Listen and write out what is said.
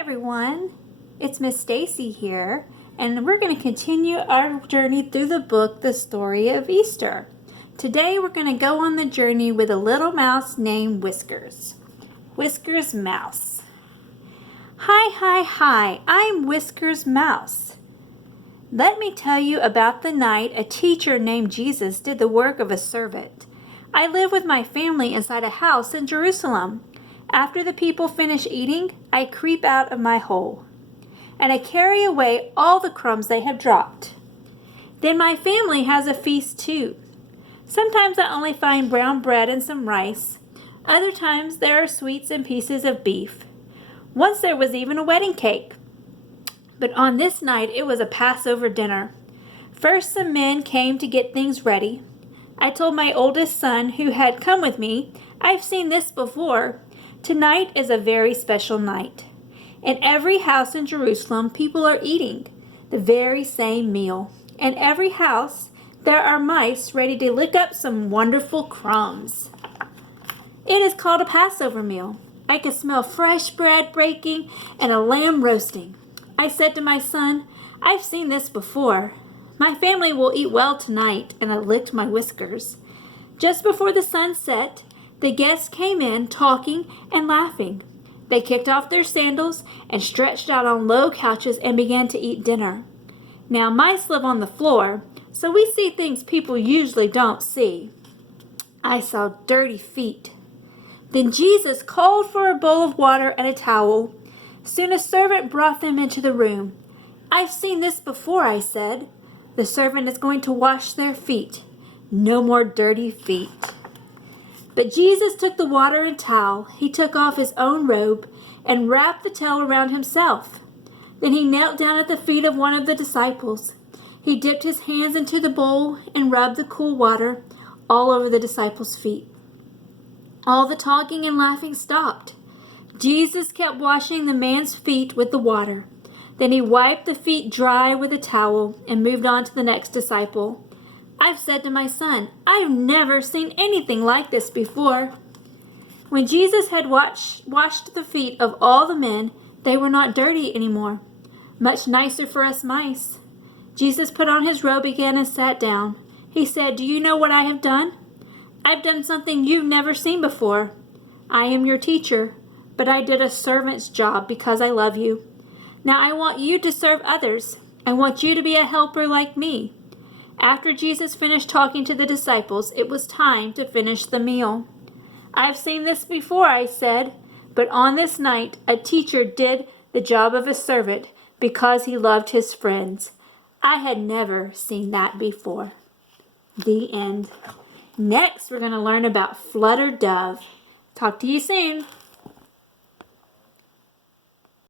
Everyone, it's Miss Stacy here, and we're going to continue our journey through the book, The Story of Easter. Today we're going to go on the journey with a little mouse named Whiskers. Whiskers Mouse. Hi, I'm Whiskers Mouse. Let me tell you about the night a teacher named Jesus did the work of a servant. I live with my family inside a house in Jerusalem. After the people finish eating, I creep out of my hole, and I carry away all the crumbs they have dropped. Then my family has a feast too. Sometimes I only find brown bread and some rice. Other times there are sweets and pieces of beef. Once there was even a wedding cake. But on this night it was a Passover dinner. First some men came to get things ready. I told my oldest son, who had come with me, "I've seen this before. Tonight is a very special night. In every house in Jerusalem, people are eating the very same meal. In every house, there are mice ready to lick up some wonderful crumbs. It is called a Passover meal. I could smell fresh bread breaking and a lamb roasting. I said to my son, "I've seen this before. My family will eat well tonight," and I licked my whiskers. Just before the sun set, the guests came in, talking and laughing. They kicked off their sandals and stretched out on low couches and began to eat dinner. Now, mice live on the floor, so we see things people usually don't see. I saw dirty feet. Then Jesus called for a bowl of water and a towel. Soon a servant brought them into the room. "I've seen this before," I said. "The servant is going to wash their feet. No more dirty feet." But Jesus took the water and towel. He took off his own robe and wrapped the towel around himself. Then he knelt down at the feet of one of the disciples. He dipped his hands into the bowl and rubbed the cool water all over the disciples' feet. All the talking and laughing stopped. Jesus kept washing the man's feet with the water. Then he wiped the feet dry with a towel and moved on to the next disciple. I've said to my son, "I've never seen anything like this before." When Jesus had washed the feet of all the men, they were not dirty anymore. Much nicer for us mice. Jesus put on his robe again and sat down. He said, "Do you know what I have done? I've done something you've never seen before. I am your teacher, but I did a servant's job because I love you. Now I want you to serve others. I want you to be a helper like me." After Jesus finished talking to the disciples, it was time to finish the meal. "I've seen this before," I said, "but on this night, a teacher did the job of a servant because he loved his friends. I had never seen that before." The end. Next, we're going to learn about Flutter Dove. Talk to you soon.